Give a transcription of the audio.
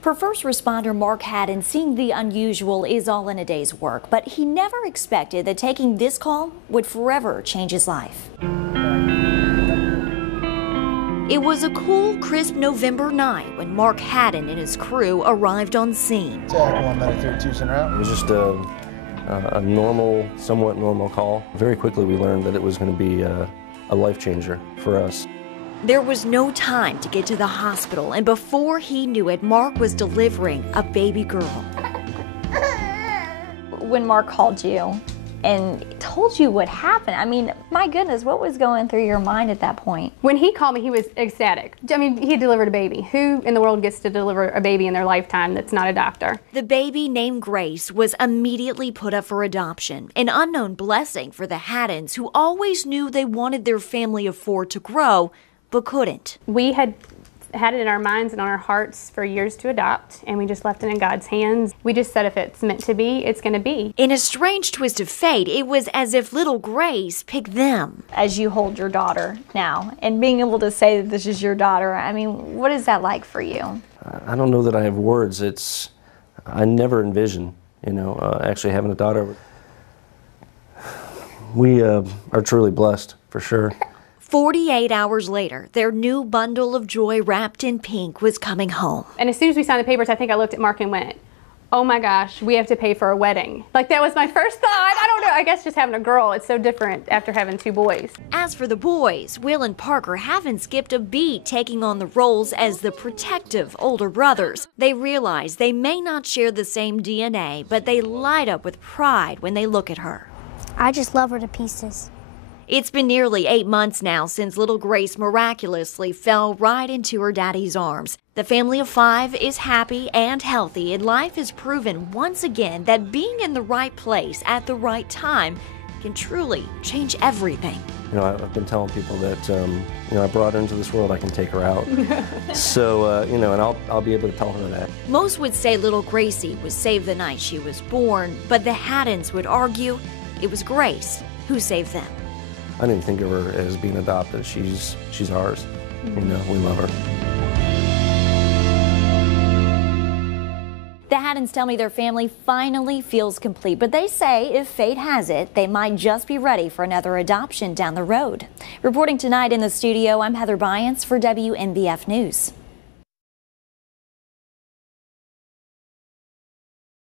For first responder Mark Haddon, seeing the unusual is all in a day's work, but he never expected that taking this call would forever change his life. It was a cool, crisp November night when Mark Haddon and his crew arrived on scene. It was just a normal, somewhat normal call. Very quickly we learned that it was going to be a life changer for us. There was no time to get to the hospital, and before he knew it, Mark was delivering a baby girl. When Mark called you and told you what happened, I mean, my goodness, what was going through your mind at that point? When he called me, he was ecstatic. I mean, he delivered a baby. Who in the world gets to deliver a baby in their lifetime that's not a doctor? The baby, named Grace, was immediately put up for adoption, an unknown blessing for the Haddons, who always knew they wanted their family of 4 to grow, but couldn't. We had it in our minds and on our hearts for years to adopt, and we just left it in God's hands. We just said if it's meant to be, it's going to be. In a strange twist of fate, it was as if little Grace picked them. As you hold your daughter now, and being able to say that this is your daughter, I mean, what is that like for you? I don't know that I have words. I never envisioned, actually having a daughter. We are truly blessed, for sure. 48 hours later, their new bundle of joy wrapped in pink was coming home. And as soon as we signed the papers, I think I looked at Mark and went, oh my gosh, we have to pay for a wedding. Like, that was my first thought. I don't know, I guess just having a girl, it's so different after having 2 boys. As for the boys, Will and Parker haven't skipped a beat taking on the roles as the protective older brothers. They realize they may not share the same DNA, but they light up with pride when they look at her. I just love her to pieces. It's been nearly 8 months now since little Grace miraculously fell right into her daddy's arms. The family of 5 is happy and healthy, and life has proven once again that being in the right place at the right time can truly change everything. I've been telling people that, I brought her into this world, I can take her out. So, and I'll be able to tell her that. Most would say little Gracie was saved the night she was born, but the Haddons would argue it was Grace who saved them. I didn't think of her as being adopted. She's ours. We love her. The Haddons tell me their family finally feels complete, but they say if fate has it, they might just be ready for another adoption down the road. Reporting tonight in the studio, I'm Heather Byance for WNBF News.